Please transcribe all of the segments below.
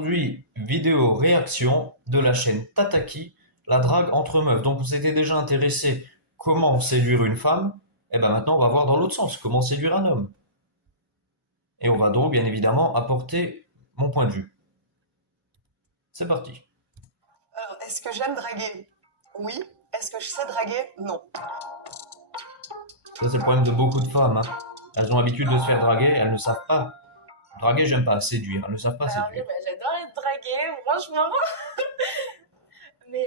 aujourd'hui vidéo réaction de la chaîne Tataki, la drague entre meufs. Donc on s'était déjà intéressé comment séduire une femme, et ben maintenant on va voir dans l'autre sens, comment séduire un homme. Et on va donc bien évidemment apporter mon point de vue. C'est parti. Alors, est-ce que j'aime draguer? Oui. Est-ce que je sais draguer? Non. Ça c'est le problème de beaucoup de femmes, hein. Elles ont l'habitude de se faire draguer, elles ne savent pas. Draguer, j'aime pas, séduire, elles ne savent pas Alors, séduire. j'adore être draguée, franchement. Mais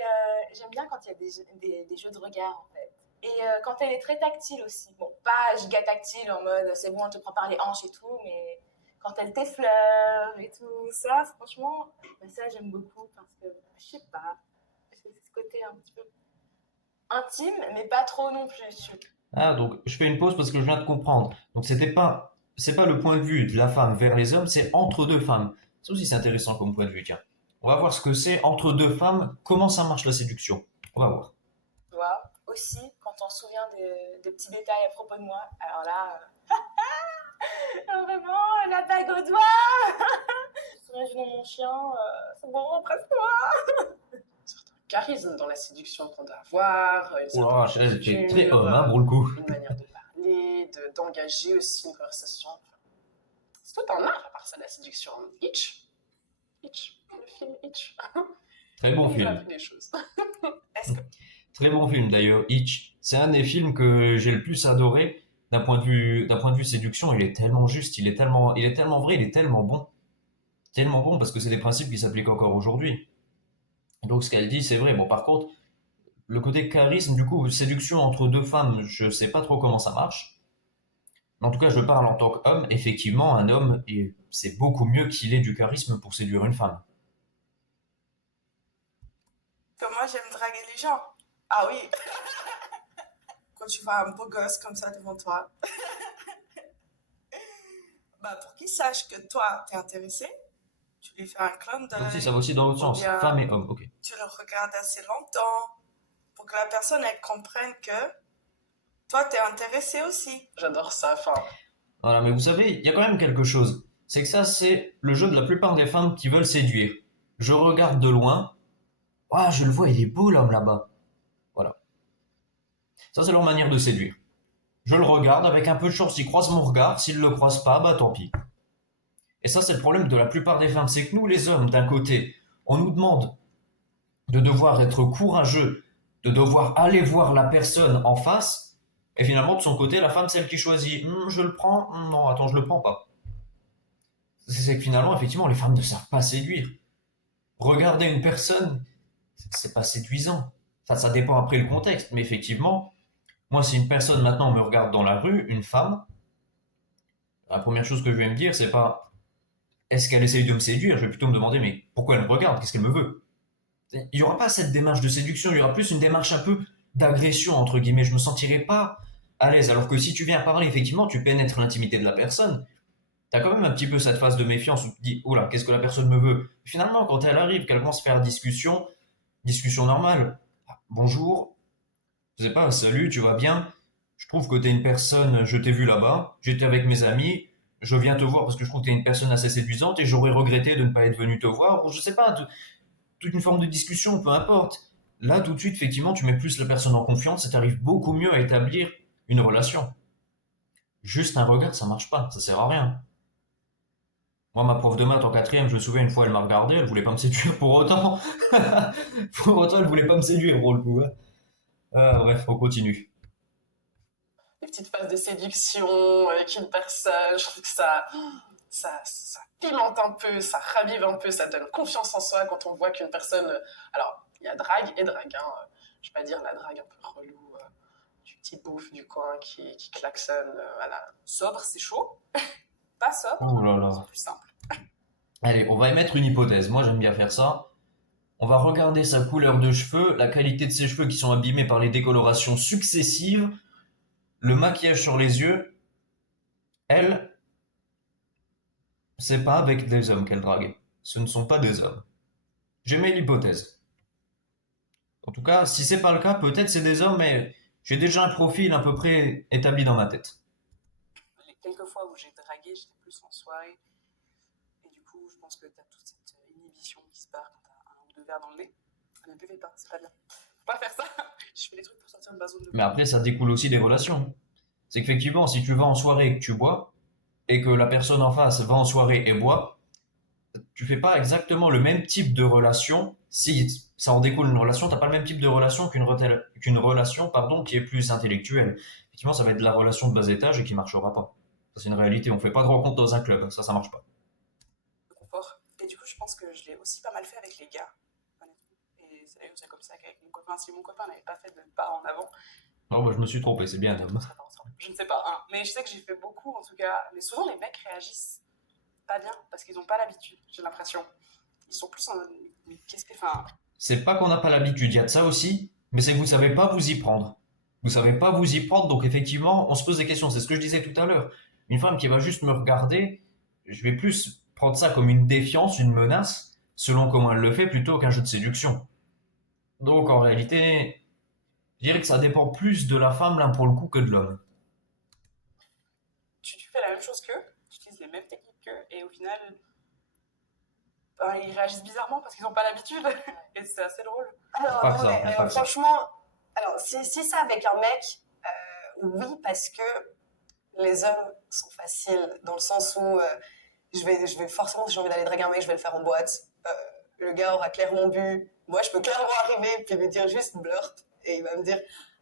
j'aime bien quand il y a des jeux de regard, en fait. Et quand elle est très tactile aussi. Bon, pas giga tactile en mode c'est bon, on te prend par les hanches et tout, mais quand elle t'effleure et tout ça, franchement, bah ça j'aime beaucoup parce que, je sais pas, c'est ce côté un petit peu intime, mais pas trop non plus. Ah, donc je fais une pause parce que je viens de comprendre. Donc c'est pas le point de vue de la femme vers les hommes, c'est entre deux femmes. Ça aussi c'est intéressant comme point de vue, tiens. On va voir ce que c'est entre deux femmes, comment ça marche la séduction. On va voir. Tu vois, aussi, quand on se souvient de petits détails à propos de moi, alors là, vraiment, la bague au doigt. Je dans mon chien, c'est bon, presque moi. Charisme dans la séduction qu'on doit avoir, une Oh là, certaine elle fait très culture, homme, hein, pour le coup. une manière de parler, d'engager aussi une conversation. C'est tout un art à part ça, la séduction. Hitch, le film Hitch. Très bon Il m'a film. appris des choses. Est-ce que Très bon film d'ailleurs, Hitch. C'est un des films que j'ai le plus adoré d'un point de vue séduction. Il est tellement juste, il est tellement vrai, il est tellement bon parce que c'est des principes qui s'appliquent encore aujourd'hui. Donc ce qu'elle dit, c'est vrai. Bon, par contre, le côté charisme, du coup, séduction entre deux femmes, je sais pas trop comment ça marche. Mais en tout cas, je parle en tant qu'homme. Effectivement, un homme, c'est beaucoup mieux qu'il ait du charisme pour séduire une femme. Moi, j'aime draguer les gens. Ah oui. Quand tu vois un beau gosse comme ça devant toi, bah, pour qu'il sache que toi, t'es intéressé, tu lui fais un clin Donc si, d'œil, ça va aussi dans l'autre ou sens. bien Femme et homme, ok. tu le regardes assez longtemps, pour que la personne, elle comprenne que toi, t'es intéressé aussi. j'adore ça. Enfin, Voilà, mais vous savez, il y a quand même quelque chose. C'est que ça, c'est le jeu de la plupart des femmes qui veulent séduire. Je regarde de loin. Ah, je le vois, il est beau l'homme là-bas. Voilà. Ça, c'est leur manière de séduire. Je le regarde avec un peu de chance, il croise mon regard. S'il ne le croise pas, bah tant pis. Et ça, c'est le problème de la plupart des femmes. C'est que nous, les hommes, d'un côté, on nous demande de devoir être courageux, de devoir aller voir la personne en face. Et finalement, de son côté, la femme, c'est elle qui choisit. Je le prends. Non, attends, je le prends pas. C'est que finalement, effectivement, les femmes ne savent pas séduire. Regarder une personne, c'est pas séduisant. Enfin, ça dépend après le contexte, mais effectivement, moi, si une personne maintenant me regarde dans la rue, une femme, la première chose que je vais me dire, c'est pas est-ce qu'elle essaye de me séduire, je vais plutôt me demander mais pourquoi elle me regarde, qu'est-ce qu'elle me veut. Il n'y aura pas cette démarche de séduction, il y aura plus une démarche un peu d'agression, entre guillemets. Je me sentirai pas à l'aise. Alors que si tu viens parler, effectivement, tu pénètres l'intimité de la personne, t'as quand même un petit peu cette phase de méfiance où tu te dis, oh là, qu'est-ce que la personne me veut. Finalement, quand elle arrive, qu'elle commence à faire discussion normale, bonjour, je sais pas, salut, tu vas bien, je trouve que t'es une personne, je t'ai vu là-bas, j'étais avec mes amis, je viens te voir parce que je trouve que t'es une personne assez séduisante et j'aurais regretté de ne pas être venu te voir, ou je sais pas, toute une forme de discussion, peu importe. Là, tout de suite, effectivement, tu mets plus la personne en confiance et tu arrives beaucoup mieux à établir une relation. Juste un regard, ça marche pas, ça sert à rien. Moi, ma prof de maths en quatrième, je me souviens une fois, elle m'a regardé, elle voulait pas me séduire pour autant. Pour autant, elle voulait pas me séduire pour le coup, hein. Ah, bref, on continue. les petites phases de séduction avec une personne, je trouve que ça pimente un peu, ça ravive un peu, ça donne confiance en soi quand on voit qu'une personne. Alors, il y a drague et drague, hein. Je vais pas dire la drague un peu relou, du petit bouffe du coin qui klaxonne, voilà. Sobre, c'est chaud. Pas sobre, Oh là c'est là. plus simple. Allez, on va émettre une hypothèse. Moi, j'aime bien faire ça. On va regarder sa couleur de cheveux, la qualité de ses cheveux qui sont abîmés par les décolorations successives, le maquillage sur les yeux. Elle, c'est pas avec des hommes qu'elle drague. Ce ne sont pas des hommes. J'émets l'hypothèse. En tout cas, si c'est pas le cas, peut-être c'est des hommes, mais j'ai déjà un profil à peu près établi dans ma tête. Les quelques fois où j'ai dragué, j'étais plus en soirée. Et du coup, je pense que tu as toute cette bichon qui se barre quand t'as un ou deux verres dans le nez. Ne buvez pas, c'est pas bien. Faut pas faire ça. Je fais des trucs pour sortir de ma zone de Mais après, ça découle aussi des relations. C'est qu'effectivement, si tu vas en soirée et que tu bois, et que la personne en face va en soirée et boit, tu fais pas exactement le même type de relation. Si ça en découle une relation, t'as pas le même type de relation qu'une relation, pardon, qui est plus intellectuelle. Effectivement, ça va être de la relation de bas étage et qui marchera pas. Ça, c'est une réalité. On fait pas de rencontre dans un club. Ça marche pas. confort. Et du coup, je pense que je l'ai aussi pas mal fait avec les gars. Honnêtement. Et c'est comme ça qu'avec mon copain, si mon copain n'avait pas fait de pas en avant, Oh, bah, je me suis trompé, c'est bien, on Tom. serait pas ensemble. Je ne sais pas, hein. Mais je sais que j'ai fait beaucoup, en tout cas. Mais souvent, les mecs réagissent pas bien parce qu'ils n'ont pas l'habitude, j'ai l'impression. Ils sont plus en mode, mais qu'est-ce que. Enfin, C'est pas qu'on n'a pas l'habitude, il y a de ça aussi, mais c'est que vous savez pas vous y prendre. Vous savez pas vous y prendre, donc effectivement, on se pose des questions. C'est ce que je disais tout à l'heure. Une femme qui va juste me regarder, je vais plus prendre ça comme une défiance, une menace, selon comment elle le fait, plutôt qu'un jeu de séduction. Donc en réalité, je dirais que ça dépend plus de la femme, là, pour le coup, que de l'homme. tu fais la même chose qu'eux, tu utilises les mêmes techniques qu'eux, et au final, ben, ils réagissent bizarrement parce qu'ils n'ont pas l'habitude. Et c'est assez drôle. Alors, Pas que non, ça, mais, pas que ça. franchement, alors, si c'est avec un mec, oui, parce que les hommes sont faciles, dans le sens où je vais forcément, si j'ai envie d'aller draguer un mec, je vais le faire en boîte. Le gars aura clairement bu. Moi, je peux clairement arriver puis lui dire juste blurt, et il va me dire,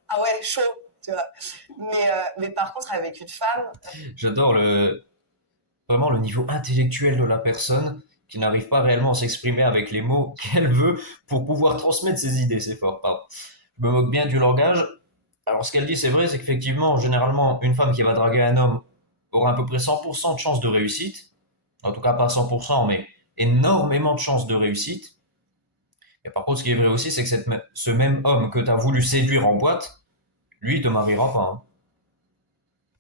ah ouais, chaud, tu vois. Mais par contre, avec une femme, J'adore vraiment le niveau intellectuel de la personne qui n'arrive pas réellement à s'exprimer avec les mots qu'elle veut pour pouvoir transmettre ses idées. C'est fort, pardon. Je me moque bien du langage. Alors, ce qu'elle dit, c'est vrai, c'est qu'effectivement, généralement, une femme qui va draguer un homme aura à peu près 100% de chances de réussite. En tout cas, pas 100%, mais énormément de chances de réussite. Et par contre, ce qui est vrai aussi, c'est que ce même homme que tu as voulu séduire en boîte, lui, il te mariera pas, hein.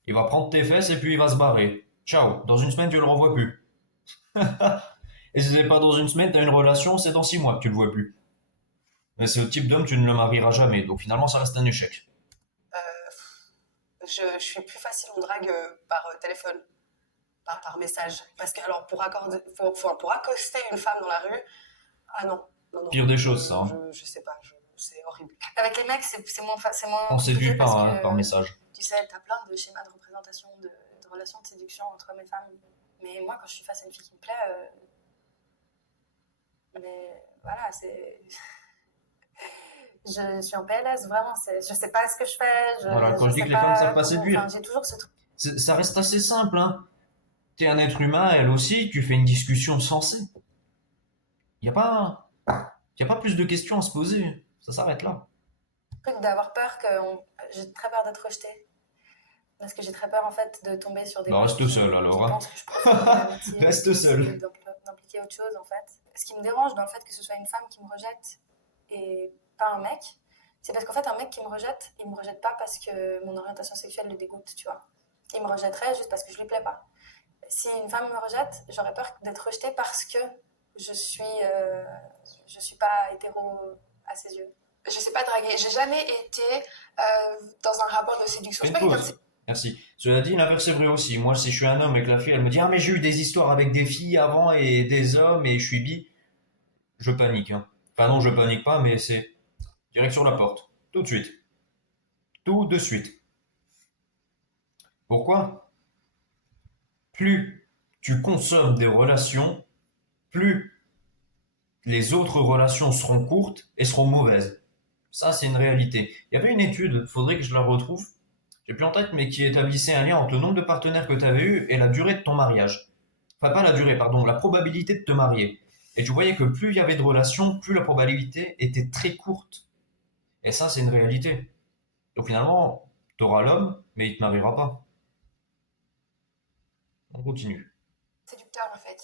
Il va prendre tes fesses et puis il va se barrer. Ciao. Dans une semaine, tu le revois plus. Et si c'est pas dans une semaine, t'as une relation, c'est dans 6 mois que tu le vois plus. Mais c'est le type d'homme, tu ne le marieras jamais. Donc finalement, ça reste un échec. je suis plus facile en drague par téléphone, par message. Parce que, alors, pour accoster une femme dans la rue, ah non, non, non. Pire des choses, ça, hein. Je sais pas, c'est horrible. Avec les mecs, c'est moins, c'est moins On séduit compliqué pas, parce hein, que, par message. tu sais, t'as plein de schémas de représentation de relations de séduction entre hommes et femmes. Mais moi, quand je suis face à une fille qui me plaît, mais voilà, c'est. Je suis en PLS, vraiment. Je sais pas ce que je fais. Voilà, quand je dis sais que les femmes savent pas comment- séduire. Enfin, j'ai toujours ce truc. Ça reste assez simple, hein. T'es un être humain, elle aussi, tu fais une discussion sensée. Y a pas plus de questions à se poser. Ça s'arrête là. D'avoir peur que. J'ai très peur d'être rejetée. Parce que j'ai très peur, en fait, de tomber sur des Bah, mecs reste qui- seul, alors, qui hein. pensent que je préfère l'amitié, Reste et seul. d'impliquer autre chose, en fait. Ce qui me dérange dans le fait que ce soit une femme qui me rejette et pas un mec, c'est parce qu'en fait, un mec qui me rejette, il me rejette pas parce que mon orientation sexuelle le dégoûte, tu vois. Il me rejetterait juste parce que je lui plais pas. Si une femme me rejette, j'aurais peur d'être rejetée parce que je suis pas hétéro à ses yeux. Je sais pas draguer. J'ai jamais été dans un rapport de séduction. Fais Je sais une pas pause. Merci. Cela dit, l'inverse est vrai aussi. Moi, si je suis un homme et que la fille, elle me dit, ah, mais j'ai eu des histoires avec des filles avant et des hommes et je suis bi, je panique, hein. Enfin, non, je panique pas, mais c'est direct sur la porte. Tout de suite. Tout de suite. Pourquoi? Plus tu consommes des relations, plus les autres relations seront courtes et seront mauvaises. Ça, c'est une réalité. Il y avait une étude, faudrait que je la retrouve, j'ai plus en tête, mais qui établissait un lien entre le nombre de partenaires que tu avais eu et la durée de ton mariage. Enfin, pas la durée, pardon, la probabilité de te marier. Et tu voyais que plus il y avait de relations, plus la probabilité était très courte. Et ça, c'est une réalité. Donc finalement, tu auras l'homme, mais il te mariera pas. On continue. séducteur en fait.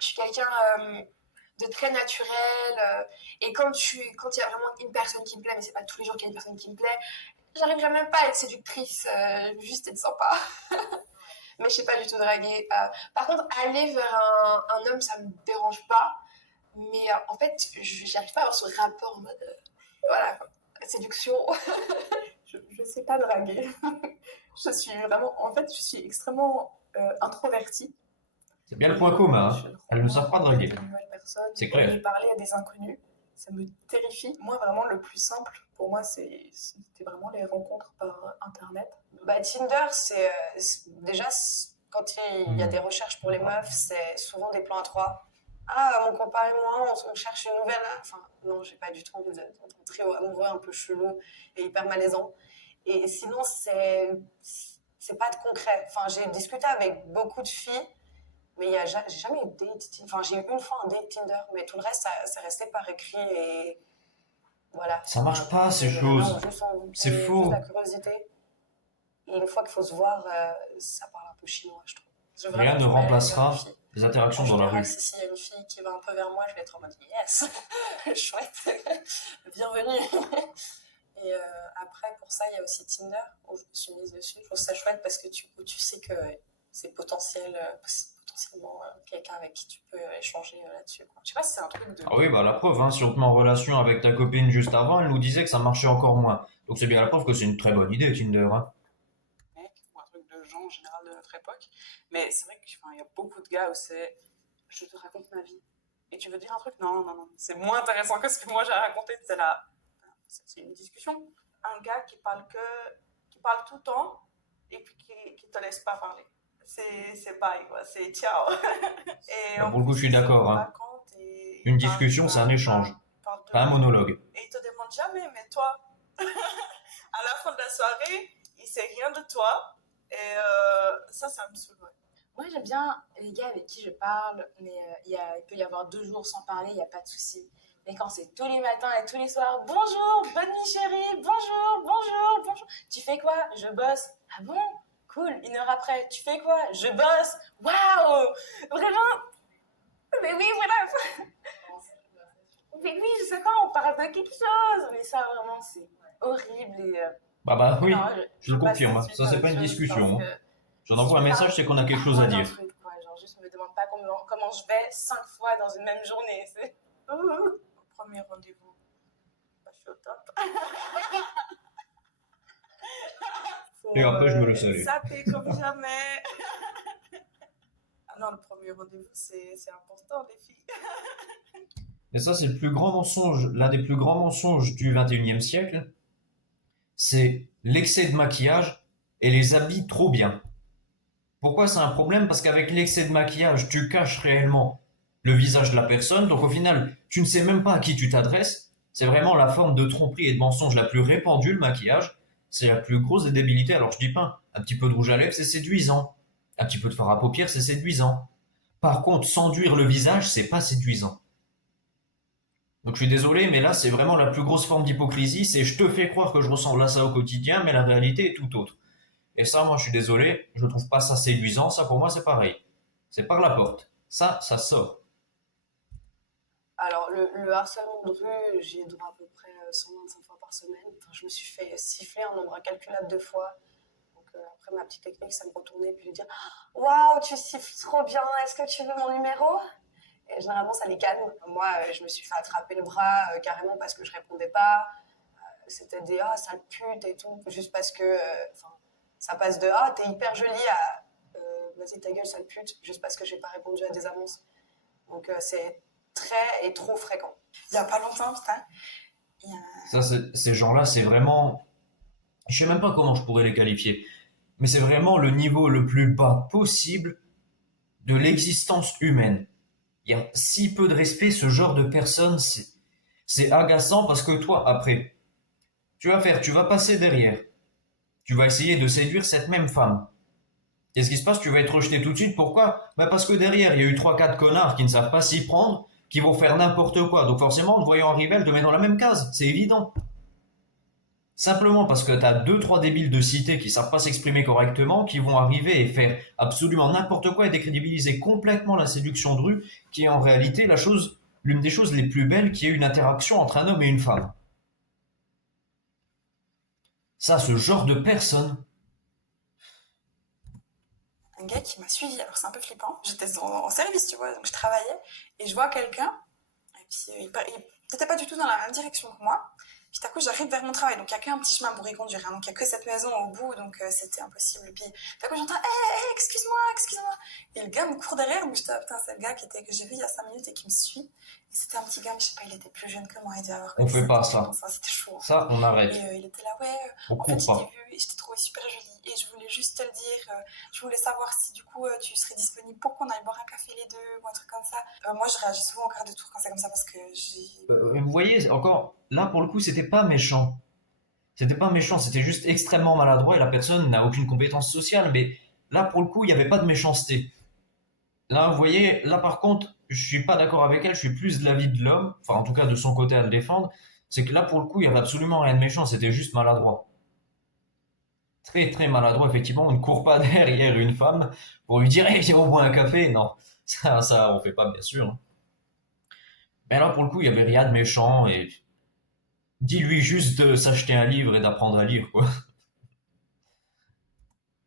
Je suis quelqu'un de très naturel et quand il y a vraiment une personne qui me plaît, mais c'est pas tous les jours qu'il y a une personne qui me plaît, j'arriverai même pas à être séductrice, juste être sympa. Mais je sais pas du tout draguer. Par contre, aller vers un homme, ça me dérange pas. Mais en fait, j'arrive pas à avoir ce rapport en mode voilà, séduction. je sais pas draguer. Je suis vraiment, en fait, je suis extrêmement introvertie. C'est bien le point commun, hein. Elles ne savent pas draguer. Des nouvelles personnes, C'est clair. et parler à des inconnus, ça me terrifie. Moi, vraiment, le plus simple, pour moi, c'était vraiment les rencontres par Internet. Bah, Tinder, déjà, quand il y a Mhm. des recherches pour les meufs, c'est souvent des plans à trois. Ah, mon copain et moi, on cherche une nouvelle. Enfin, non, j'ai pas du tout envie d'être un trio amoureux un peu chelou et hyper malaisant. Et sinon, c'est pas de concret. Enfin, j'ai discuté avec beaucoup de filles, mais j'ai jamais eu de date. Enfin, j'ai eu une fois un date Tinder, mais tout le reste, c'est resté par écrit et voilà. Ça marche pas, ces Les nanas choses. ont C'est juste faux. la curiosité. Et une fois qu'il faut se voir, ça parle un peu chinois, je trouve. J'ai Rien vraiment ne du mal à dire remplacera aux filles. les interactions En dans la général, rue. s'il y a une fille qui va un peu vers moi, je vais être en mode yes, chouette, bienvenue. Et après, pour ça, il y a aussi Tinder, où je me suis mise dessus. Je trouve ça chouette parce que tu sais que c'est potentiellement quelqu'un avec qui tu peux échanger là-dessus, quoi. Je sais pas si c'est un truc de Ah oui, bah la preuve, hein, si on te met en relation avec ta copine juste avant, elle nous disait que ça marchait encore moins. Donc c'est bien la preuve que c'est une très bonne idée, Tinder, hein. mec ou un truc de gens en général de notre époque. Mais c'est vrai qu'il y a beaucoup de gars où c'est je te raconte ma vie. Et tu veux dire un truc? Non, non, non. C'est moins intéressant que ce que moi j'ai raconté. C'est là. C'est une discussion. Un gars qui parle tout le temps et puis qui te laisse pas parler. C'est pareil, quoi. C'est ciao. Et Bah, en pour le coup, plus, je suis il se d'accord, rend hein. pas compte et Une il parle, discussion, c'est un échange, parle de pas un lui. monologue. Et il te demande jamais, mais toi, à la fin de la soirée, il sait rien de toi. Et ça me saoule. Ouais. Moi, j'aime bien les gars avec qui je parle, mais il peut y avoir 2 jours sans parler, il n'y a pas de souci. Mais quand c'est tous les matins et tous les soirs, bonjour, bonne nuit chérie, bonjour, bonjour, bonjour. Tu fais quoi? Je bosse. Ah bon? Cool. 1 heure après, tu fais quoi? Je bosse. Waouh! Vraiment? Mais oui, voilà. Mais oui, je sais pas, on parle de quelque chose. Mais ça, vraiment, c'est horrible. Et, Bah oui, non, je le passe confirme, tout hein. de suite Ça à c'est autre pas une chose discussion, parce hein. que J'en envoie un message, c'est qu'on a quelque chose à dire. Truc, quoi. Genre, juste me demande pas comment je vais 5 fois dans une même journée. C'est... Au premier rendez-vous, bah, je suis au top. Et après, je me laisse aller. Saper comme jamais. Ah non, le premier rendez-vous, c'est important, les filles. Et ça, c'est le plus grand mensonge, l'un des plus grands mensonges du 21e siècle. C'est l'excès de maquillage et les habits trop bien. Pourquoi c'est un problème? Parce qu'avec l'excès de maquillage, tu caches réellement le visage de la personne. Donc au final, tu ne sais même pas à qui tu t'adresses. C'est vraiment la forme de tromperie et de mensonge la plus répandue, le maquillage. C'est la plus grosse des débilités. Alors je dis pas, un petit peu de rouge à lèvres, c'est séduisant. Un petit peu de fard à paupières, c'est séduisant. Par contre, s'enduire le visage, c'est pas séduisant. Donc je suis désolé, mais là, c'est vraiment la plus grosse forme d'hypocrisie. C'est je te fais croire que je ressemble à ça au quotidien, mais la réalité est tout autre. Et ça, moi, je suis désolé, je trouve pas ça séduisant. Ça, pour moi, c'est pareil. C'est par la porte. Ça sort. Alors, le harcèlement de rue, j'y ai droit à peu près 125 fois par semaine. Enfin, je me suis fait siffler un nombre incalculable de fois. Donc, après, ma petite technique, c'est me retourner puis lui dire waouh, tu siffles trop bien, est-ce que tu veux mon numéro? Et généralement, ça les calme. Moi, je me suis fait attraper le bras carrément parce que je répondais pas. C'était des ah, sale pute et tout, juste parce que ça passe de ah, t'es hyper jolie à vas-y, ta gueule, sale pute, juste parce que j'ai pas répondu à des annonces. Donc, c'est très et trop fréquent. Il y a pas longtemps, putain. Ça, ces gens-là, c'est vraiment. Je sais même pas comment je pourrais les qualifier. Mais c'est vraiment le niveau le plus bas possible de l'existence humaine. Il y a si peu de respect, ce genre de personnes, c'est agaçant parce que toi, après, tu vas passer derrière. Tu vas essayer de séduire cette même femme. Qu'est-ce qui se passe? Tu vas être rejeté tout de suite. Pourquoi? Ben parce que derrière, il y a eu 3-4 connards qui ne savent pas s'y prendre, qui vont faire n'importe quoi. Donc forcément, en te voyant arriver, elle te met dans la même case. C'est évident. Simplement parce que t'as 2-3 débiles de cité qui savent pas s'exprimer correctement, qui vont arriver et faire absolument n'importe quoi et décrédibiliser complètement la séduction de rue, qui est en réalité l'une des choses les plus belles qui est une interaction entre un homme et une femme. Ça, ce genre de personne, Un gars qui m'a suivi, alors c'est un peu flippant. J'étais en service, tu vois, donc je travaillais et je vois quelqu'un, et puis il n'était pas du tout dans la même direction que moi. Puis d'un coup, j'arrive vers mon travail, donc il n'y a qu'un petit chemin pour y conduire, hein, donc il n'y a que cette maison au bout, donc c'était impossible. Puis d'un coup, j'entends hey, excuse-moi, excuse-moi. Et le gars me court derrière, donc j'étais, ah, putain, c'est le gars que j'ai vu il y a 5 minutes et qui me suit. Et c'était un petit gars, mais je sais pas, il était plus jeune que moi, il devait avoir On fait pas 17 ça. ans, c'était chaud. Ça, on arrête. Et il était là, ouais, On en fait, court je pas. t'ai vu et je t'ai trouvé super jolie. Et je voulais juste te le dire, je voulais savoir si du coup tu serais disponible pour qu'on aille boire un café les deux ou un truc comme ça. Moi, je réagis souvent au quart de tour quand c'est comme ça parce que j'ai. Vous voyez, encore, là, pour le coup, c'était pas méchant. C'était pas méchant, c'était juste extrêmement maladroit et la personne n'a aucune compétence sociale. Mais là, pour le coup, il n'y avait pas de méchanceté. Là, vous voyez, là, par contre, je suis pas d'accord avec elle, je suis plus de l'avis de l'homme, enfin, en tout cas, de son côté à le défendre. C'est que là, pour le coup, il y avait absolument rien de méchant, c'était juste maladroit. Très, très maladroit, effectivement. On ne court pas derrière une femme pour lui dire, hey, viens, on boit un café. Non, ça, on fait pas, bien sûr. Mais là, pour le coup, il y avait rien de méchant et dis-lui juste de s'acheter un livre et d'apprendre à lire, quoi.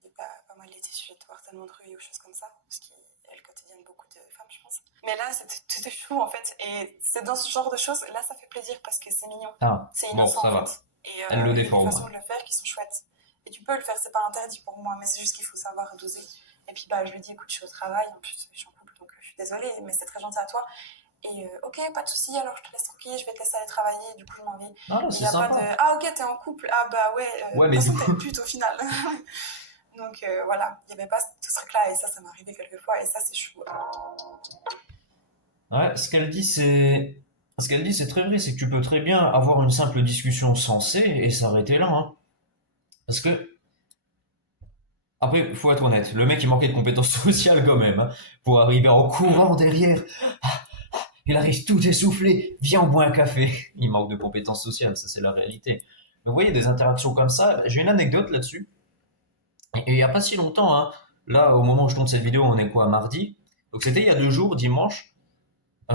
Il y a pas mal été sujet de harcèlement de rue ou choses comme ça, parce qu'elle quotidienne beaucoup de femmes, je pense. Mais là, c'était chou en fait, et c'est dans ce genre de choses, là, ça fait plaisir parce que c'est mignon, Ah, c'est bon, innocent ça en va. fait. Et Elle le il y a défend, des ouais. façons de le faire qui sont chouettes. Et tu peux le faire, c'est pas interdit pour moi, mais c'est juste qu'il faut savoir doser. Et puis bah, je lui dis, écoute, je suis au travail, en plus je suis en couple, donc je suis désolée, mais c'est très gentil à toi. Et ok, pas de souci, alors je te laisse tranquille, je vais te laisser aller travailler, du coup je m'en vais. Ah, là, Il c'est n'y a pas sympa. de ah ok, t'es en couple, ah bah ouais, Ouais, de mais toute du façon t'es coup, une pute au final. Donc voilà, il n'y avait pas tout ce truc-là, et ça m'est arrivé quelques fois, et ça c'est chou. ouais, ce qu'elle dit, c'est très vrai, c'est que tu peux très bien avoir une simple discussion sensée et s'arrêter là, hein. Parce que, après, faut être honnête, le mec, il manquait de compétences sociales quand même, hein, pour arriver en courant derrière. Il arrive tout essoufflé, viens, on boit un café. Il manque de compétences sociales, ça c'est la réalité. Mais vous voyez, des interactions comme ça, j'ai une anecdote là-dessus. Et il n'y a pas si longtemps, hein, là, au moment où je tourne cette vidéo, on est quoi, mardi? Donc c'était il y a 2 jours, dimanche.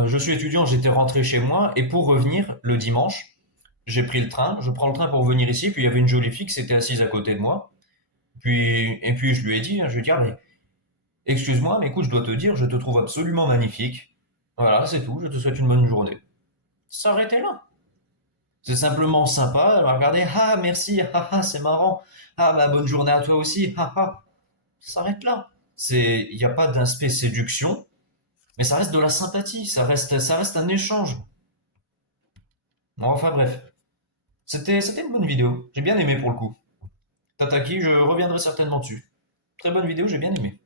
Je suis étudiant, j'étais rentré chez moi, et pour revenir le dimanche, j'ai pris le train. Je prends le train pour venir ici, puis il y avait une jolie fille qui s'était assise à côté de moi. Et puis je lui ai dit, hein, je lui ai dit, ah, mais excuse-moi, mais écoute, je dois te dire, je te trouve absolument magnifique. Voilà, c'est tout, je te souhaite une bonne journée. S'arrêter là. C'est simplement sympa, elle m'a regardé, ah merci, ah ah, c'est marrant, ah bah bonne journée à toi aussi, ah ah. Ça s'arrête là. Il n'y a pas d'aspect séduction, mais ça reste de la sympathie, ça reste un échange. Bon, enfin bref, c'était une bonne vidéo, j'ai bien aimé pour le coup. Tataki, je reviendrai certainement dessus. Très bonne vidéo, j'ai bien aimé.